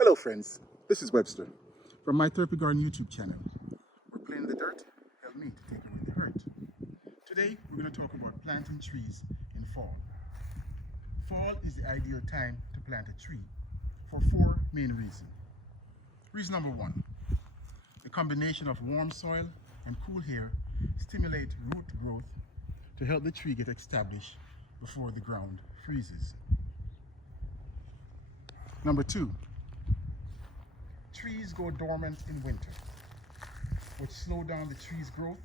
Hello friends, this is Webster from my Therapy Garden YouTube channel. We're playing the dirt, help me to take away the hurt. Today we're going to talk about planting trees in fall. Fall is the ideal time to plant a tree for four main reasons. Reason number one, the combination of warm soil and cool air stimulate root growth to help the tree get established before the ground freezes. Number two, trees go dormant in winter, which slow down the tree's growth,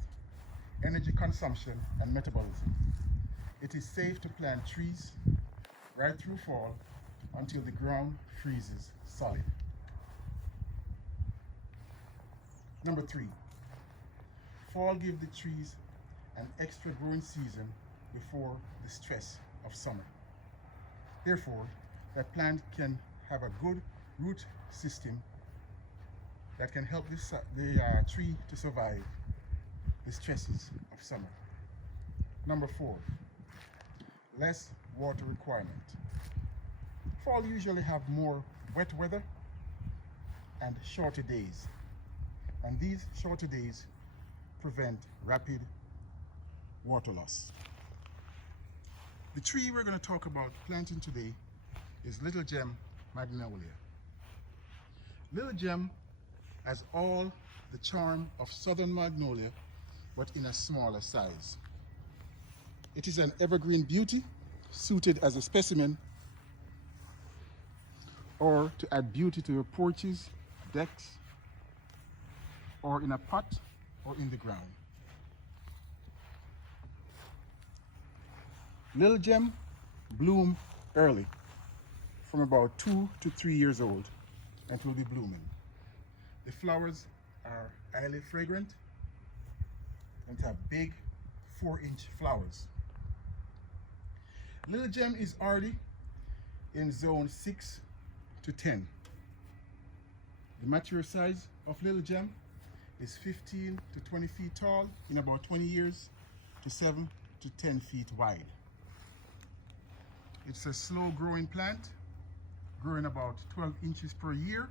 energy consumption, and metabolism. It is safe to plant trees right through fall until the ground freezes solid. Number three, fall gives the trees an extra growing season before the stress of summer. Therefore, that plant can have a good root system that can help the tree to survive the stresses of summer. Number four, less water requirement. Fall usually have more wet weather and shorter days, and these shorter days prevent rapid water loss. The tree we're going to talk about planting today is Little Gem Magnolia. Little Gem has all the charm of Southern Magnolia, but in a smaller size. It is an evergreen beauty, suited as a specimen or to add beauty to your porches, decks, or in a pot or in the ground. Little Gem bloom early, from about 2 to 3 years old, and it will be blooming. The flowers are highly fragrant and have big 4-inch flowers. Little Gem is already in zone 6 to 10. The mature size of Little Gem is 15 to 20 feet tall in about 20 years to 7 to 10 feet wide. It's a slow growing plant, growing about 12 inches per year.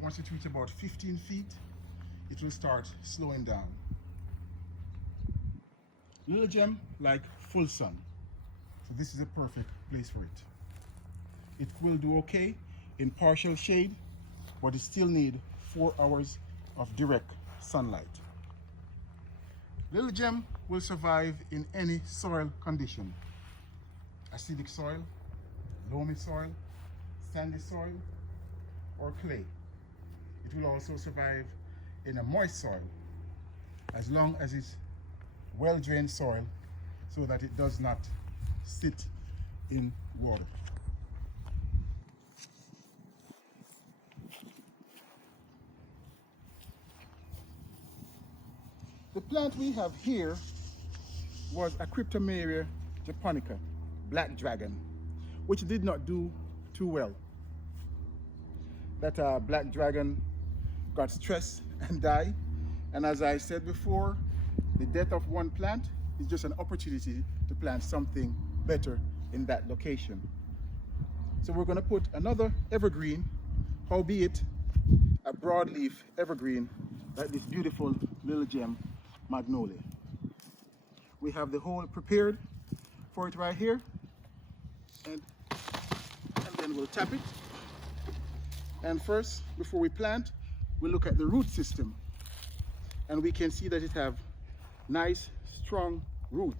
Once it reaches about 15 feet, it will start slowing down. Little Gem like full sun, so this is a perfect place for it. It will do okay in partial shade, but it still needs 4 hours of direct sunlight. Little Gem will survive in any soil condition: acidic soil, loamy soil, sandy soil, or clay. It will also survive in a moist soil as long as it's well-drained soil, so that it does not sit in water. The plant we have here was a Cryptomeria japonica, black dragon, which did not do too well. That black dragon got stressed and died, and as I said before, the death of one plant is just an opportunity to plant something better in that location. So we're going to put another evergreen, albeit a broadleaf evergreen, like this beautiful Little Gem Magnolia. We have the hole prepared for it right here, and then we'll tap it. And first, before we plant, we look at the root system, and we can see that it have nice strong root.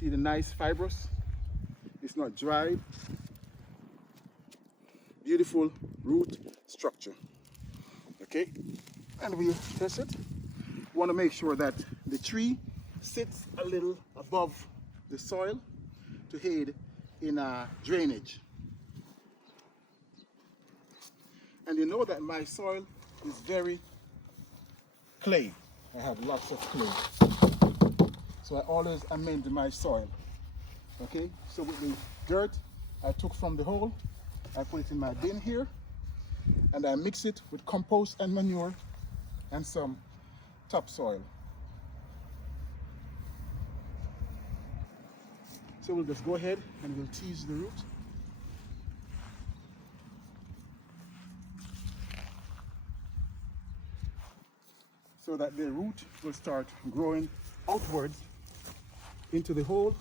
See the nice fibrous, it's not dry, beautiful root structure. Okay, and we test it. We want to make sure that the tree sits a little above the soil to aid in drainage. And you know that my soil is very clay. I have lots of clay. So I always amend my soil. Okay, so with the dirt I took from the hole, I put it in my bin here, and I mix it with compost and manure and some topsoil. So we'll just go ahead and we'll tease the root. so that the root will start growing outwards into the hole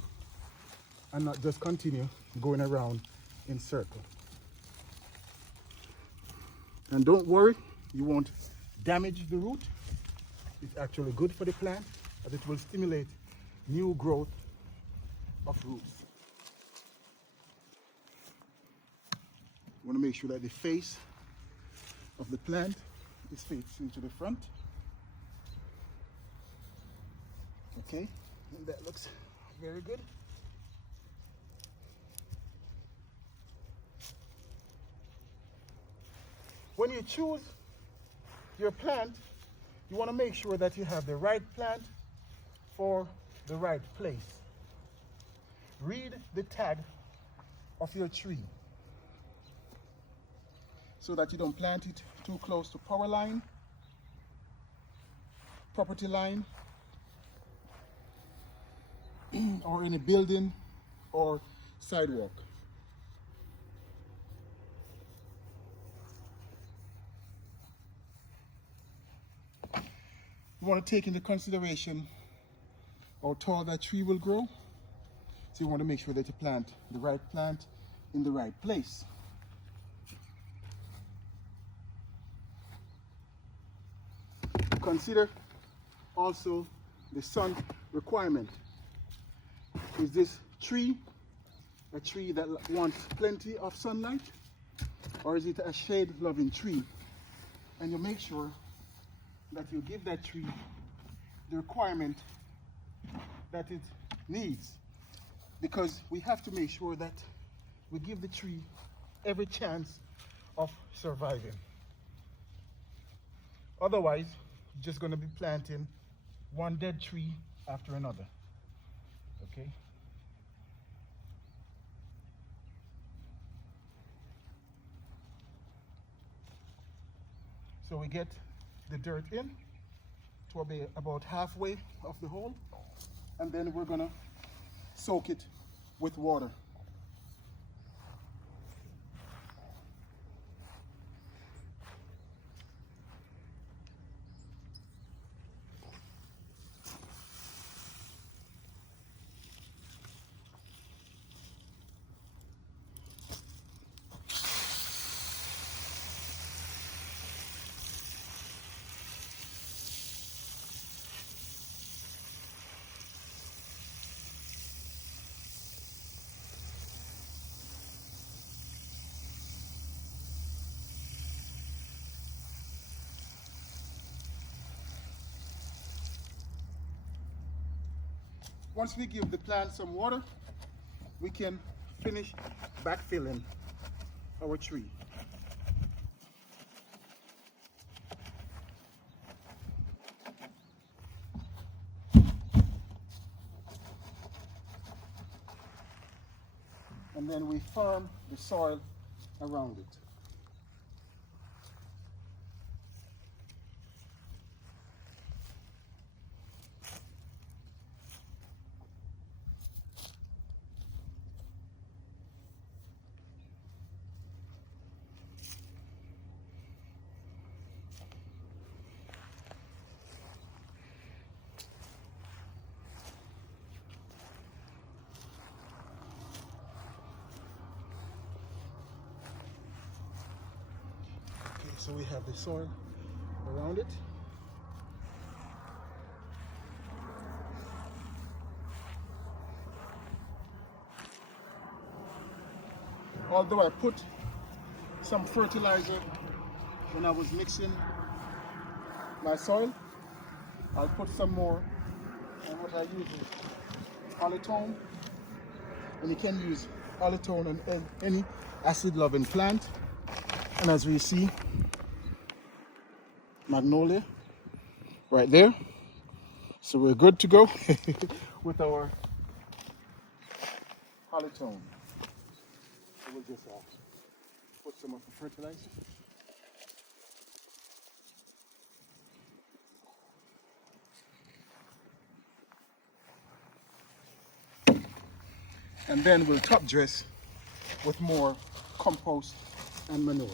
and not just continue going around in circle. And don't worry, you won't damage the root. It's actually good for the plant, as it will stimulate new growth of roots. You want to make sure that the face of the plant is facing to the front. Okay, and that looks very good. When you choose your plant, you want to make sure that you have the right plant for the right place. Read the tag of your tree so that you don't plant it too close to power line, property line, or in a building or sidewalk. You want to take into consideration how tall that tree will grow. So you want to make sure that you plant the right plant in the right place. Consider also the sun requirement. Is this tree a tree that wants plenty of sunlight, or is it a shade-loving tree? And you make sure that you give that tree the requirement that it needs, because we have to make sure that we give the tree every chance of surviving. Otherwise, you're just going to be planting one dead tree after another. Okay? So we get the dirt in to be about halfway of the hole, and then we're going to soak it with water. Once we give the plant some water, we can finish backfilling our tree. And then we firm the soil around it. So we have the soil around it. Although I put some fertilizer when I was mixing my soil, I'll put some more, and what I use is olitone. And you can use olitone on any acid-loving plant. And as we see, magnolia right there. So we're good to go with our olitone. So we'll just put some of the fertilizer. And then we'll top dress with more compost and manure.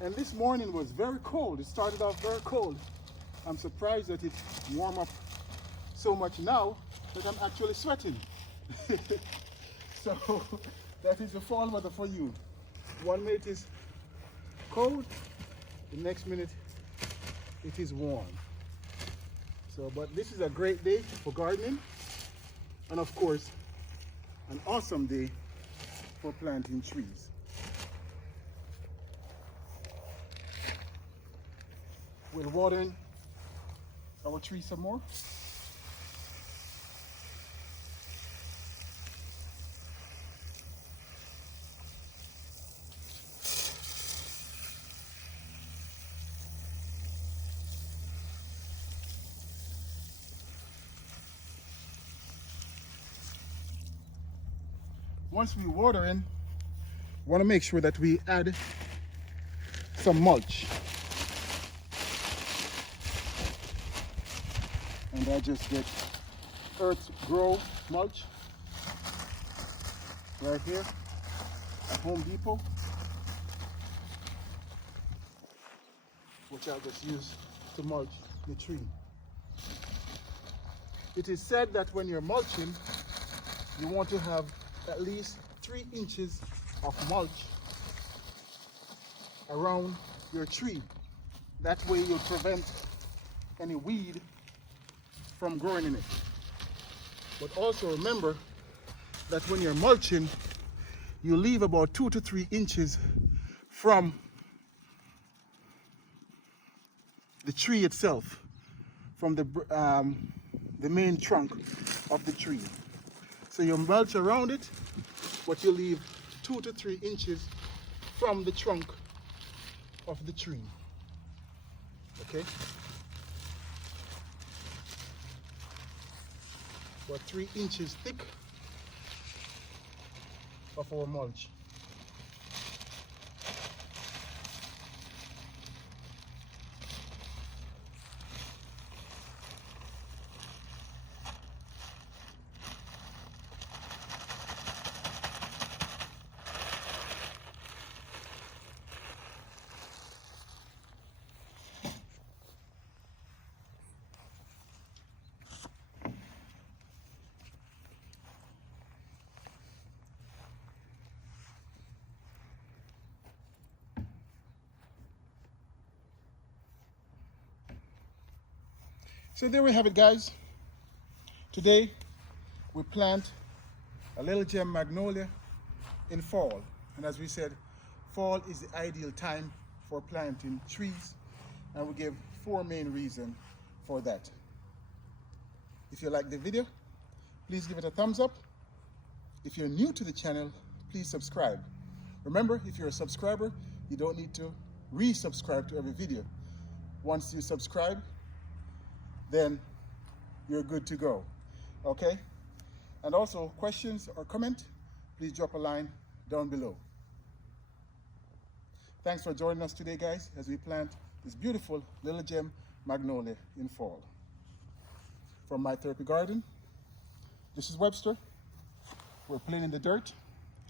And this morning was very cold. It started off very cold. I'm surprised that it warmed up so much now that I'm actually sweating. So that is the fall weather for you. 1 minute is cold, the next minute it is warm. So, but this is a great day for gardening, and of course, an awesome day for planting trees. We'll water in our trees some more. Once we water in, we want to make sure that we add some mulch. And I just get Earth Grow mulch right here at Home Depot, which I'll just use to mulch the tree. It is said that when you're mulching, you want to have at least 3 inches of mulch around your tree. That way you'll prevent any weed from growing in it. But also remember that when you're mulching, you leave about 2 to 3 inches from the tree itself, from the main trunk of the tree. So you mulch around it, but you leave 2 to 3 inches from the trunk of the tree. Okay? About 3 inches thick of our mulch. So there we have it, guys. Today we plant a little Gem Magnolia in fall. And as we said, fall is the ideal time for planting trees. And we give 4 main reasons for that. If you like the video, please give it a thumbs up. If you're new to the channel, please subscribe. Remember, if you're a subscriber, you don't need to resubscribe to every video. Once you subscribe, then you're good to go. Okay? And also, questions or comment, please drop a line down below. Thanks for joining us today, guys, as we plant this beautiful little Gem Magnolia in fall. From My Therapy Garden, this is Webster. We're playing in the dirt.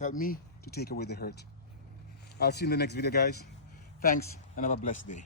Help me to take away the hurt. I'll see you in the next video, guys. Thanks, and have a blessed day.